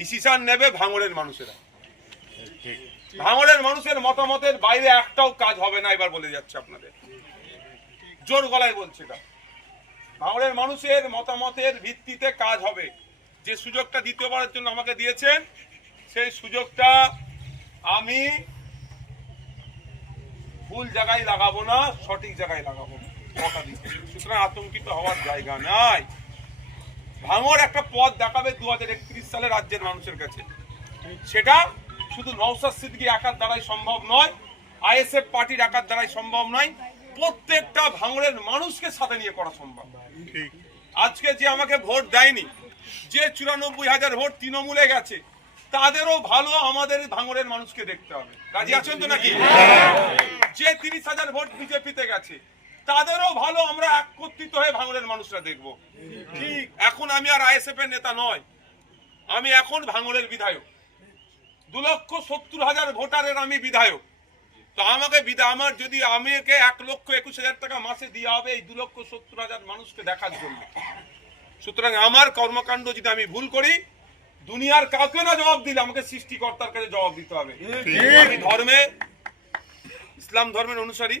Decision নেবে ভাঙড়ের মানুষেরা। ভাঙড়ের মানুষের মতামতের বাইরে একটাও কাজ হবে না, এবার বলে যাচ্ছে আপনাদের, জোর গলায় বলছে। ভাঙড়ের মানুষের মতামতের ভিত্তিতে কাজ হবে। যে সুযোগটা দ্বিতীয়বারের জন্য আমাকে দিয়েছেন, সেই সুযোগটা আমি ভুল জায়গায় লাগাবো না, সঠিক জায়গায় লাগাবো। সুতরাং আতঙ্কিত হওয়ার জায়গা নাই। ভাঙড় একটা পথ দেখাবে 2031 সালে রাজ্যের মানুষের কাছে। সেটা শুধু নওশাদ সিদ্দিকী একার দ্বারাই সম্ভব নয়, আইএসএফ পার্টির একার দ্বারাই সম্ভব নয়, প্রত্যেকটা ভাঙড়ের মানুষকে সাথে নিয়ে করা সম্ভব। আজকে যে আমাকে ভোট দেয়নি, যে 94,000 ভোট তৃণমূলে গেছে, তাদেরও ভালো আমাদের ভাঙড়ের মানুষকে দেখতে হবে। রাজি আছেন তো নাকি? যে 30,000 ভোট বিজেপিতে গেছে, তাদেরও ভালো আমরা একত্রিত হয়ে ভাঙড়ের মানুষরা দেখব। ঠিক এখন আমি আর আইএসএফ এর নেতা নয়, আমি এখন ভাঙড়ের বিধায়ক। 2,70,000 ভোটারের আমি বিধায়ক। তো আমাকে আমার যদি আমাকে 1,21,000 টাকা মাসে দেওয়া হবে এই 2,70,000 মানুষকে দেখার জন্য। সুতরাং আমার কর্মকাণ্ড যদি আমি ভুল করি, দুনিয়ার কাউকে না জবাব দিলে আমাকে সৃষ্টিকর্তার কাছে জবাব দিতে হবে। আমি ইসলাম ধর্মের অনুসারী,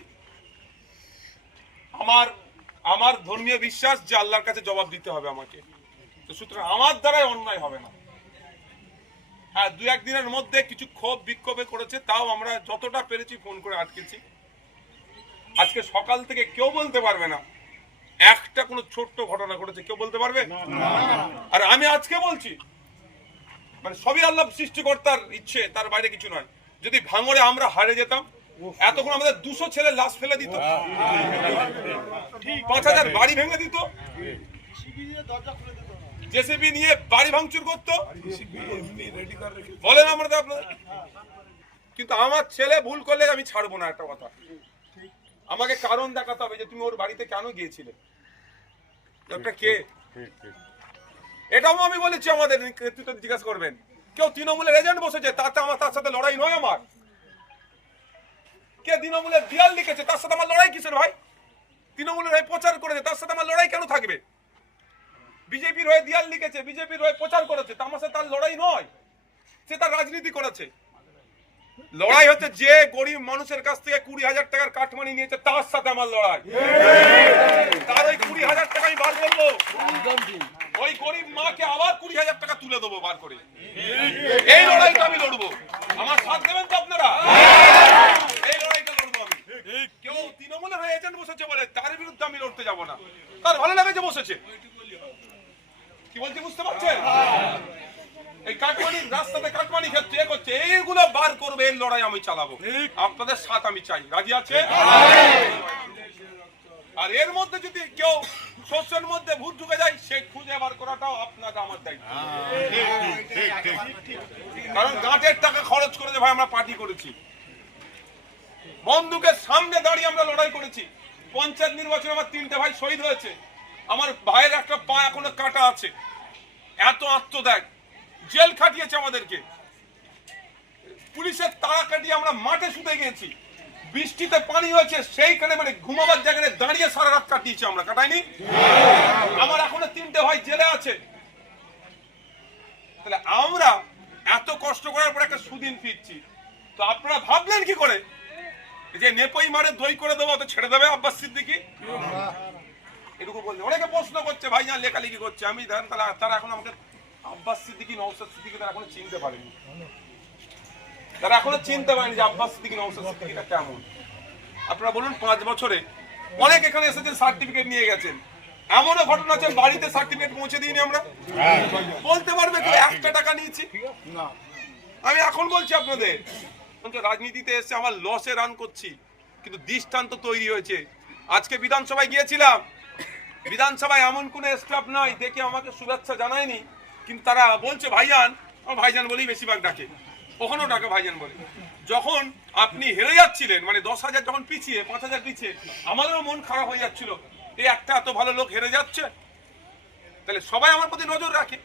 আমার ধর্মীয় বিশ্বাস যে আল্লাহর কাছে জবাব দিতে হবে আমাকে। তো সুতরাং আমার দ্বারাই অন্যায় হবে না। হ্যাঁ, 2-1 দিনের মধ্যে কিছু ক্ষোভ বিক্ষোভে করেছে, তাও আমরা যতটা পেরেছি ফোন করে আটকেছি। আজকে সকাল থেকে কেউ বলতে পারবে না একটা কোনো ছোট্ট ঘটনা ঘটেছে, কেউ বলতে পারবে। আর আমি আজকে বলছি, মানে সবই আল্লাহ সৃষ্টিকর্তার ইচ্ছে, তার বাইরে কিছু নয়। যদি ভাঙড়ে আমরা হারে যেতাম, এতক্ষণ আমাদের 200 ছেলে লাশ ফেলে দিত, 5,000 বাড়ি ভেঙে দিত, জেসিবি নিয়ে বাড়ি ভাঙচুর করতো, বলেন আমরা আপনাদের। কিন্তু আমার ছেলে ভুল করলে আমি ছাড়বো না। একটা কথা, আমাকে কারণ দেখাতে হবে যে তুমি ওর বাড়িতে কেন গিয়েছিলে, একটা কে। এটাও আমি বলেছি, আমাদের নেতৃত্ব জিজ্ঞাসা করবেন। কেউ তৃণমূলের এজেন্ট বসেছে, তার সাথে লড়াই নয় আমার। কে তৃণমূলের দেয়াল লিখেছে, তার সাথে আমার লড়াই কিসের ভাই? তৃণমূলের হয়ে প্রচার করেছে, তার সাথে আমার লড়াই কেন থাকবে? বিজেপির হয়ে দেয়াল লিখেছে, বিজেপির হয়ে প্রচার করেছে, আমার সাথে তার লড়াই নয়। সে তার রাজনীতি করেছে। লড়াই হচ্ছে যে গরিব মানুষের কাছ থেকে 20,000 টাকার কাটমানি নিয়েছে, তার সাথে আমার লড়াই। তার ওই 20,000 টাকা আমি বার করবো, ওই গরিব মাকে আবার 20,000 টাকা তুলে দেবো বার করে। এই লড়াইটা আমি লড়বো। আমার সাথ দেবেন তো আপনারা? এই লড়াইটা লড়বো আমি। কেউ তৃণমূলের হয়ে এজেন্ট বসেছে বলে তার বিরুদ্ধে আমি লড়তে যাবো না। তার ভালো লাগে যে বসেছে, কি বলছি বুঝতে পারছেন? এই কাটমানি, রাস্তাতে কাটমানি ক্ষেত্রে এ করছে, এইগুলো বার করবে, এই লড়াই আমি চালাবো। আপনাদের সাথ আমি চাই। রাজি আছে? আর এর মধ্যে যদি কেউ শস্যের মধ্যে ভূত ঢুকে যায়, সেই খুঁজে বার করাটাও আপনাকে আমার দায়িত্ব। কারণ গাঁটের টাকা খরচ করে ভাই আমরা পার্টি করেছি, বন্দুকের সামনে দাঁড়িয়ে আমরা লড়াই করেছি। পঞ্চায়েত নির্বাচনে আমার 3টে ভাই শহীদ হয়েছে, আমার ভাইয়ের একটা পা এখনো কাটা আছে। এত আত্মত্যাগ, জেল খাটিয়েছে আমাদেরকে, পুলিশের তাড়া কাটিয়ে আমরা মাঠে শুতে গিয়েছি, বৃষ্টিতে পানি হয়েছে, সেইখানে মানে ঘুমাবার জায়গায় দাঁড়িয়ে সারা রাত কাটিয়েছি আমরা, কাটাইনি? আমার এখনো 3টে ভাই জেলে আছে। তাহলে আমরা এত কষ্ট করার পর একটা সুদিন ফিরছি। তো আপনারা ভাবলেন কি করে যে নেপই মারে দই করে দেবো, তো ছেড়ে দেবে আব্বাস সিদ্দিকী? এটুকু বলছে। অনেকে প্রশ্ন করছে, ভাই যা লেখালেখি করছে, আমি ধরেন তারা এখন আমাকে আব্বাস সিদ্দিকী, নওশাদ সিদ্দিকী তারা এখনো চিনতে পারেনি। তারা এখনো চিনতে পারেনি যে আব্বাস সিদ্দিকী, নওশাদ সিদ্দিকীটা কেমন। আপনারা বলুন, 5 বছরে অনেক এখানে এসেছেন, সার্টিফিকেট নিয়ে গেছেন। এমনও ঘটনা আছে বাড়িতে সার্টিফিকেট পৌঁছে দিইনি আমরা। বলতে পারবে কেউ 1 টাকা নিয়েছি? আমি এখন বলছি আপনাদের, রাজনীতিতে এসে আমার লসে রান করছি, কিন্তু দৃষ্টান্ত তৈরি হয়েছে। আজকে বিধানসভায় গিয়েছিলাম, বিধানসভায় এমন কোন স্টাফ নাই দেখে আমাকে শুভেচ্ছা জানায়নি, কিন্তু তারা বলছে ভাইজান, আমার ভাইজান বলেই বেশিরভাগ ডাকে, কখনো ডাকে ভাইজান বলে। যখন আপনি হেরে যাচ্ছিলেন, মানে 10,000 যখন পিছিয়ে, 5,000 পিছিয়ে, আমাদেরও মন খারাপ হয়ে যাচ্ছিল, এই একটা এত ভালো লোক হেরে যাচ্ছে। তাহলে সবাই আমার প্রতি নজর রাখে,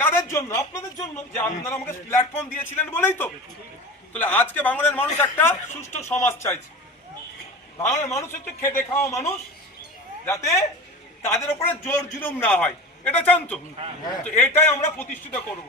কাদের জন্য? আপনাদের জন্য, যে আপনারা আমাকে প্ল্যাটফর্ম দিয়েছিলেন বলেই তো। তাহলে আজকে বাংলার মানুষ একটা সুষ্ঠু সমাজ চাইছে। বাংলার মানুষ হচ্ছে খেটে খাওয়া মানুষ, যাতে তাদের উপরে জোর জুলুম না হয়, এটা চান তো? তো এটাই আমরা প্রতিষ্ঠিত করব।